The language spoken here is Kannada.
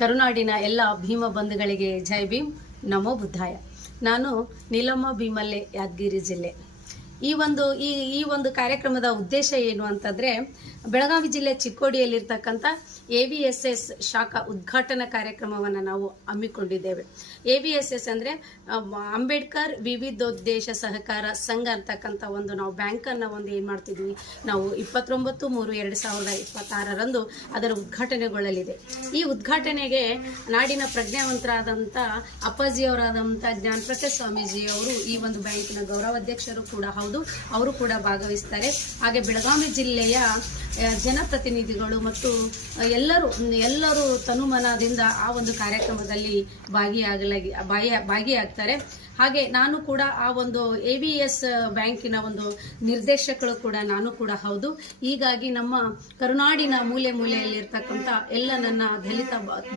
ಕರುನಾಡಿನ ಎಲ್ಲ ಭೀಮ ಬಂಧುಗಳಿಗೆ ಜೈ ಭೀಮ್, ನಮೋ ಬುದ್ಧಾಯ. ನಾನು ನೀಲಮ್ಮ ಭೀಮಲ್ಲೆ, ಯಾದಗಿರಿ ಜಿಲ್ಲೆ. ಈ ಒಂದು ಕಾರ್ಯಕ್ರಮದ ಉದ್ದೇಶ ಏನು ಅಂತಂದರೆ, ಬೆಳಗಾವಿ ಜಿಲ್ಲೆ ಚಿಕ್ಕೋಡಿಯಲ್ಲಿರ್ತಕ್ಕಂಥ AVSS ಶಾಖಾ ಉದ್ಘಾಟನಾ ಕಾರ್ಯಕ್ರಮವನ್ನು ನಾವು ಹಮ್ಮಿಕೊಂಡಿದ್ದೇವೆ. AVSS ಅಂದರೆ ಅಂಬೇಡ್ಕರ್ ವಿವಿಧೋದ್ದೇಶ ಸಹಕಾರ ಸಂಘ ಅಂತಕ್ಕಂಥ ನಾವು ಬ್ಯಾಂಕನ್ನು ಏನು ಮಾಡ್ತಿದ್ವಿ, ನಾವು 29/3/2026 ಅದರ ಉದ್ಘಾಟನೆಗೊಳ್ಳಲಿದೆ. ಈ ಉದ್ಘಾಟನೆಗೆ ನಾಡಿನ ಪ್ರಜ್ಞಾವಂತರಾದಂಥ ಅಪ್ಪಾಜಿಯವರಾದಂಥ ಜ್ಞಾನಪ್ರಕಾಶ್ ಸ್ವಾಮೀಜಿಯವರು ಈ ಒಂದು ಬ್ಯಾಂಕಿನ ಗೌರವಾಧ್ಯಕ್ಷರು ಕೂಡ ಹೌದು, ಅವರು ಕೂಡ ಭಾಗವಹಿಸ್ತಾರೆ. ಹಾಗೆ ಬೆಳಗಾವಿ ಜಿಲ್ಲೆಯ ಜನಪ್ರತಿನಿಧಿಗಳು ಮತ್ತು ಎಲ್ಲರೂ ತನುಮನದಿಂದ ಆ ಒಂದು ಕಾರ್ಯಕ್ರಮದಲ್ಲಿ ಭಾಗಿಯಾಗ್ತಾರೆ. ಹಾಗೆ ನಾನು ಕೂಡ ಆ ಒಂದು AVS ಬ್ಯಾಂಕಿನ ನಿರ್ದೇಶಕರು ಕೂಡ ನಾನು ಕೂಡ ಹೌದು. ಹೀಗಾಗಿ ನಮ್ಮ ಕರುನಾಡಿನ ಮೂಲೆ ಮೂಲೆಯಲ್ಲಿರ್ತಕ್ಕಂಥ ಎಲ್ಲ ನನ್ನ ದಲಿತ